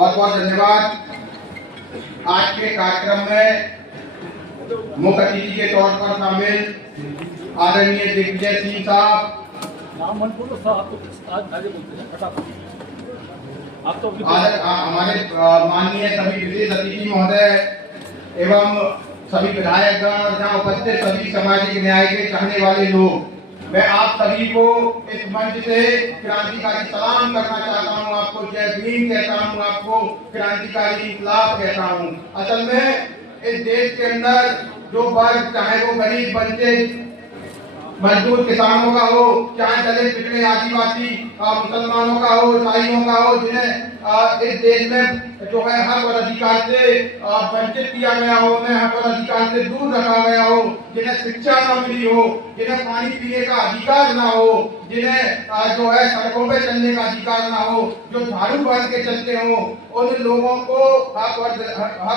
बहुत बहुत धन्यवाद। आज के कार्यक्रम में मुख्य अतिथि के तौर पर शामिल आदरणीय दिग्विजय सिंह साहब, हमारे माननीय सभी विशेष अतिथि महोदय एवं सभी विधायकगण और जहाँ उपस्थित सभी सामाजिक न्याय के चाहने वाले लोग, मैं आप सभी को इस मंच से क्रांतिकारी सलाम करना चाहता हूँ। आपको जय भीम कहता हूँ, आपको क्रांतिकारी इंकलाब कहता हूँ। असल में इस देश के अंदर जो वर्ग, चाहे वो गरीब वंचित मजदूर किसानों का हो, चाहे दलित पिछड़े आदिवासी मुसलमानों का हो, ईसाइयों का हो, जिन्हें इस देश में जो है हक और अधिकार से वंचित किया गया हो, उन्हें हक और अधिकार से दूर रखा गया हो, जिन्हें शिक्षा न मिली हो, जिन्हें पानी पीने का अधिकार ना हो, जिन्हें जो है सड़कों पे चलने का अधिकार ना हो, जो झाड़ू बांध के चलते हो, उन लोगों को हक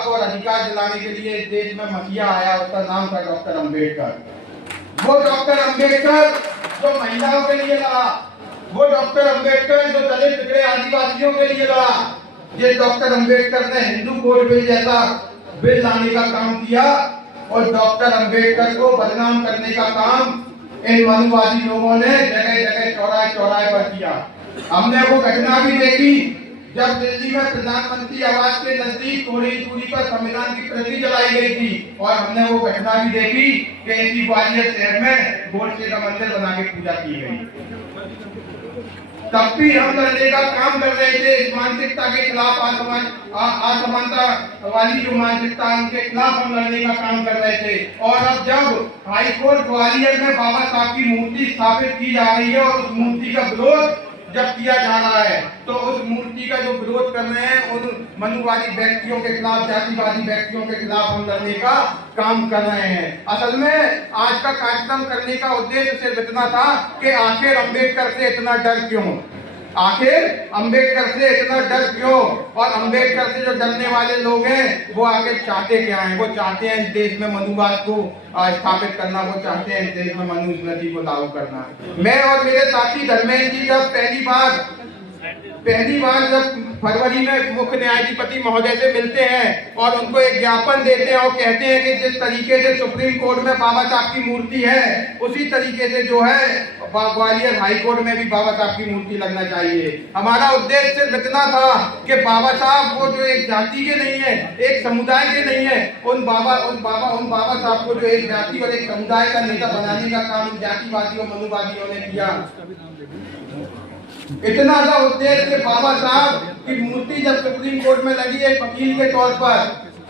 और अधिकार दिलाने के लिए इस देश में मसीहा आया। उसका नाम था डॉक्टर अम्बेडकर। वो डॉक्टर अम्बेडकर जो महिलाओं के लिए लड़ा, वो डॉक्टर अम्बेडकर जो दलित पिछड़े आदिवासियों के लिए लड़ा, जिस डॉक्टर अम्बेडकर ने हिंदू कोड बिल जैसा बिल लाने का काम किया, और डॉक्टर अम्बेडकर को बदनाम करने का काम इन मनुवादी लोगों ने जगह जगह चौराहे चौराहे पर किया। हमने वो घटना भी देखी जब दिल्ली में प्रधानमंत्री आवास के नजदीक थोड़ी दूरी पर संविधान की प्रति जलाई गई थी, और हमने वो घटना भी देखी कि इसी ग्वालियर शहर में गोडसे का मंदिर बना के पूजा की गई। तब भी हम लड़ने का काम कर रहे थे इस मानसिकता के खिलाफ, असमानता वाली जो मानसिकता है उनके खिलाफ हम लड़ने का काम कर रहे थे। और अब जब हाईकोर्ट ग्वालियर में बाबा साहब की मूर्ति स्थापित की जा रही है और उस मूर्ति का विरोध जब किया जा रहा है, तो उस मूर्ति का जो विरोध कर रहे हैं उन मनुवादी व्यक्तियों के खिलाफ, जातिवादी व्यक्तियों के खिलाफ हम लड़ने का काम कर रहे हैं। असल में आज का कार्यक्रम करने का उद्देश्य सिर्फ इतना था कि आखिर अम्बेडकर से इतना डर क्यों, आखिर अम्बेडकर से इतना डर क्यों, और अम्बेडकर से जो डरने वाले लोग हैं वो आगे चाहते क्या हैं। वो चाहते हैं इस देश में मनुवाद को स्थापित करना, वो चाहते हैं इस देश में मनुस्मृति को लागू करना। मैं और मेरे साथी धर्मेंद्र जी जब पहली बार जब फरवरी में मुख्य न्यायाधिपति महोदय से मिलते हैं और उनको एक ज्ञापन देते हैं और कहते हैं कि जिस तरीके से सुप्रीम कोर्ट में बाबा साहब की मूर्ति है, उसी तरीके से जो है ग्वालियर हाई कोर्ट में भी बाबा साहब की मूर्ति लगना चाहिए। हमारा उद्देश्य सिर्फ इतना था कि बाबा साहब वो जो एक जाति के नहीं है, एक समुदाय के नहीं है, उन बाबा साहब को जो एक जाति और एक समुदाय का नेता बनाने का काम जातिवादी और मनुवादियों ने किया। इतना सा उद्देश्य कि बाबा साहब की मूर्ति जब सुप्रीम कोर्ट में लगी एक वकील के तौर पर,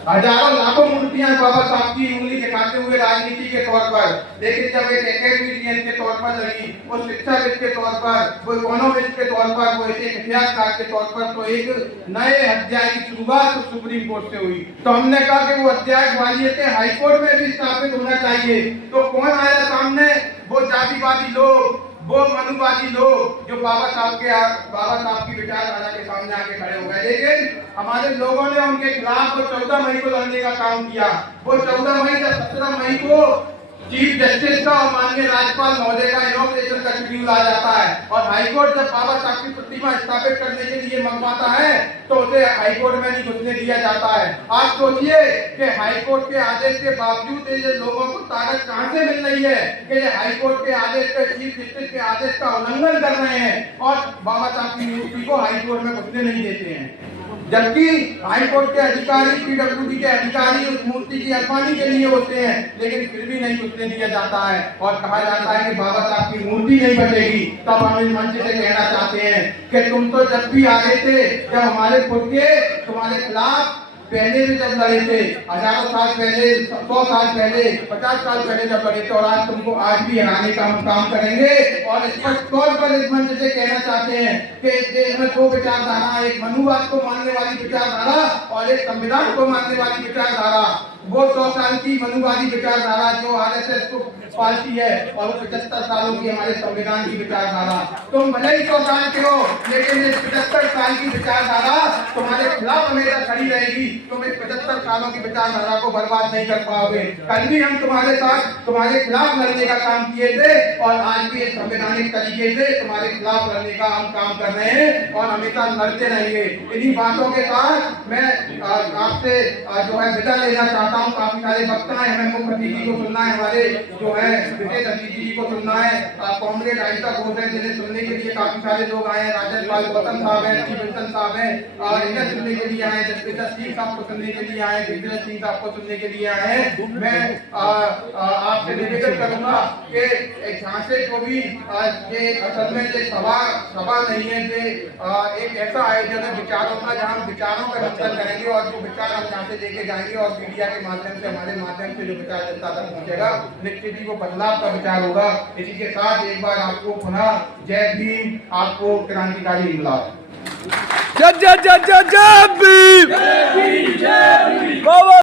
हजारों लाखों मूर्तियां बाबा साहब की उंगली दिखाते हुए राजनीति के तौर पर, लेकिन जब एक एकेडमिशियन के तौर पर लगी, वो शिक्षाविद के तौर पर, वो इकोनॉमिस्ट के तौर पर, वो एक इतिहासकार के तौर पर, तो एक नए अध्याय की शुरुआत सुप्रीम कोर्ट से हुई। तो हमने कहा कि वो अध्याय ग्वालियर के हाईकोर्ट में भी स्थापित होना चाहिए। तो कौन आया सामने? वो जातिवादी लोग, वो मनुवादी लोग जो बाबा साहब की विचारधारा के सामने आके खड़े हो गए। लेकिन हमारे लोगों ने उनके खिलाफ 14 मई को लड़ने का काम किया। वो 14 मई या 17 मई को चीफ जस्टिस का और माननीय राज्यपाल महोदय का इनॉग्रेशन का शेड्यूल आ जाता है, और हाईकोर्ट जब बाबा साहब की प्रतिमा स्थापित करने के लिए मंगवाता है तो उसे हाईकोर्ट में नहीं घुसने दिया जाता है। आज सोचिए कि हाईकोर्ट के आदेश के बावजूद ये लोगों को ताकत कहां से मिल रही है कि ये हाईकोर्ट के आदेश के, चीफ जस्टिस के आदेश का उल्लंघन कर रहे हैं और बाबा साहब की मूर्ति को हाईकोर्ट में घुसने नहीं देते हैं। जबकि हाईकोर्ट के अधिकारी, पीडब्ल्यूडी के अधिकारी उस मूर्ति की अनवानी के लिए होते हैं, लेकिन फिर भी नहीं घुसने दिया जाता है और कहा जाता है कि बाबा साहब की मूर्ति नहीं बचेगी। तब हम इस मंच से कहना चाहते हैं कि तुम तो जब भी आ रहे थे, जब हमारे खुद के तुम्हारे खिलाफ पहले भी जब लड़े थे, हजारों साल पहले, 100 साल पहले, 50 साल पहले जब लड़े थे, और आज तुमको आज भी हराने का हम काम करेंगे। और स्पष्ट तौर पर इस मंच से कहना चाहते हैं कि इस देश में दो विचारधारा, एक मनुवाद को मानने वाली विचारधारा और एक संविधान को मानने वाली विचारधारा। वो 100 साल की मनुवादी विचारधारा जो आरएसएस को पालती है, और वो 75 सालों की हमारे संविधान की विचारधारा। तुम भले ही 100 साल के हो, लेकिन इस 75 साल की विचारधारा तुम्हारे खिलाफ हमेशा खड़ी रहेगी, तुम इस 75 सालों की विचारधारा को बर्बाद नहीं कर पाओगे। कल भी हम तुम्हारे साथ तुम्हारे खिलाफ लड़ने का काम किए थे और आज भी एक संवैधानिक तरीके से तुम्हारे खिलाफ लड़ने का हम काम कर रहे हैं और हमेशा लड़ते रहेंगे। इन्हीं बातों के साथ मैं आपसे जो है विदा लेना चाहता हूँ। काफी सारे वक्ता हैं, हमें मुख्य अतिथि को सुनना है, हमारे जो है विशेष अतिथि जी को सुनना है। कॉमरेड आयशा घोष है जिन्हें सुनने के लिए काफी सारे लोग आए हैं। राजन पाल गौतम साहब हैं, विल्सन साहब हैं और इन्हें सुनने के लिए आए हैं। जसप्रीत सिंह साहब को सुनने के लिए आए हैं, दिग्विजय सिंह साहब को सुनने के लिए आए हैं। मैं आपसे निवेदन करूंगा कि यहाँ से जो भी ये असल में ये सभा नहीं है, ये एक ऐसा आयोजन है विचारों का, जहाँ हम विचारों का मंथन करेंगे और जो विचार हम यहाँ से लेके जाएंगे और मीडिया के माध्यम से, हमारे माध्यम से जो विचार जनता तक पहुंचेगा, निश्चित ही वो बदलाव का विचार होगा। इसी के साथ एक बार आपको पुनः जय भीम, आपको क्रांतिकारी इंकलाब। जय भीम।